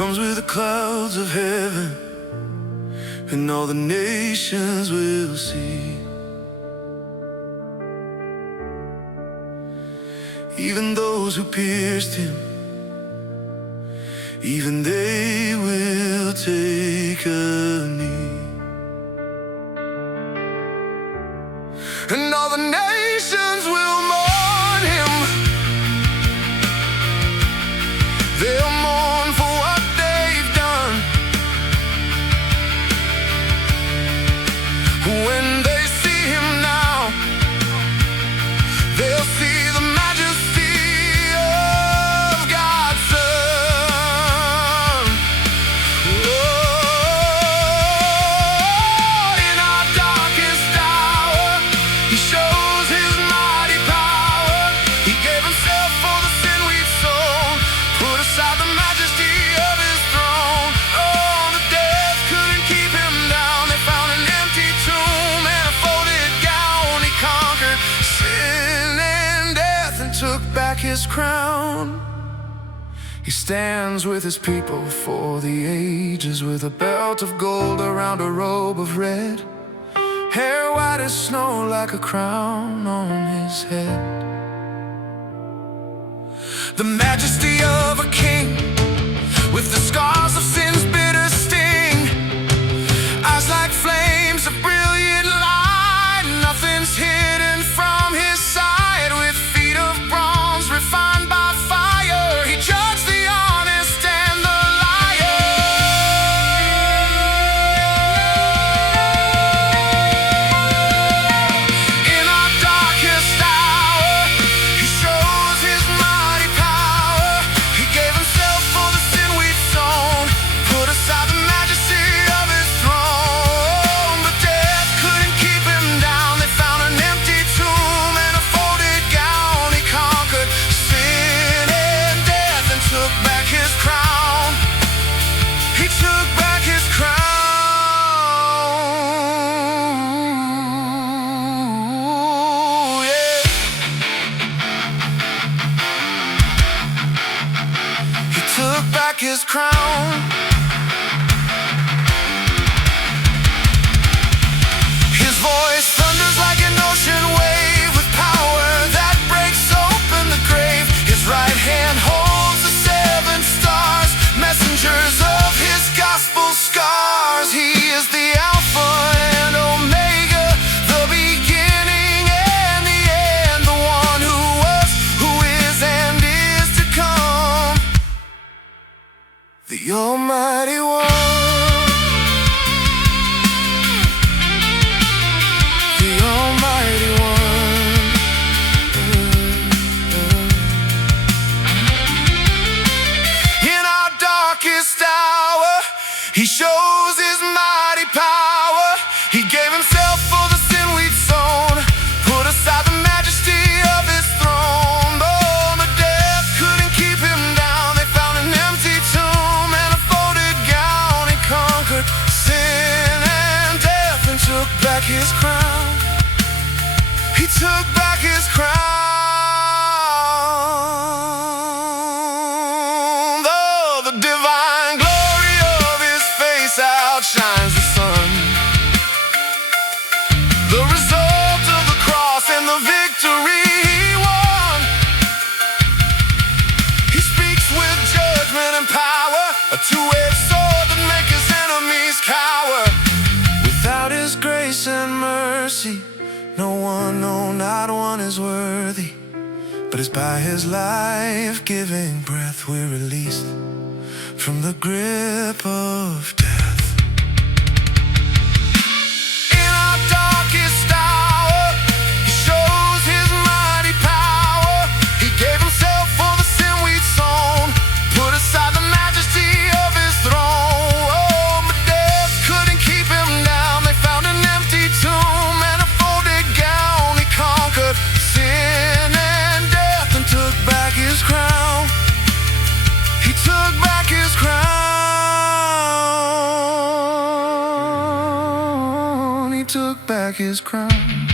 comes with the clouds of heaven, and all the nations will see. Even those who pierced him, even they will take a knee. And all the nations will mourn him. They'll mourn for what they've done. When they see him now, they'll see the majesty of God's Son. Oh, in our darkest hour, he shows his mighty power. He gave himself for the sin we've sown, put aside the majesty of his throne. Oh, the death couldn't keep him down. They found an empty tomb and a folded gown. He conquered sin and death and took back his crown. He stands with his people for the ages, with a belt of gold around a robe of red, hair white as snow like a crown on his head. The majesty of a king, with the scars of sin's bitter sting, eyes like flames of brilliant light. Nothing's hidden from his sight. With feet of bronze refined by fire, he judged the honest and the liar. In our darkest hour, he shows his mighty power. He gave himself for the sin we've sown, put aside the majesty of his throne. But death couldn't keep him down. They found an empty tomb and a folded gown. He conquered sin and death and took back his crown. He took back his crown. Yeah. He took back his crown. His voice thunders like an ocean wave, with power that breaks open the grave. His right hand holds the 7 stars, messengers of his gospel scars. He is the Alpha and Omega, the beginning and the end, the one who was, who is, and is to come, the Almighty One. The Almighty One. In our darkest hour, he shows his mighty power. He gave himself for the sin we'd sown, put aside the majesty of his throne. Oh, the death couldn't keep him down. They found an empty tomb and a folded gown. He conquered sin and death and took back his crown. He took back his crown. Though the divine glory of his face outshines the sun, the result of the cross and the victory he won. He speaks with judgment and power, a two-edged sword that makes his enemies cower. Without his grace and mercy, no one, no, not one is worthy. But it's by his life-giving breath we're released from the grip of death. In our darkest hour, he shows his mighty power. He gave himself for the sin we'd sown, put aside the majesty of his throne. Oh, but death couldn't keep him down. They found an empty tomb and a folded gown. He conquered sin and death and took back his crown. He took back his crown. He took back his crown.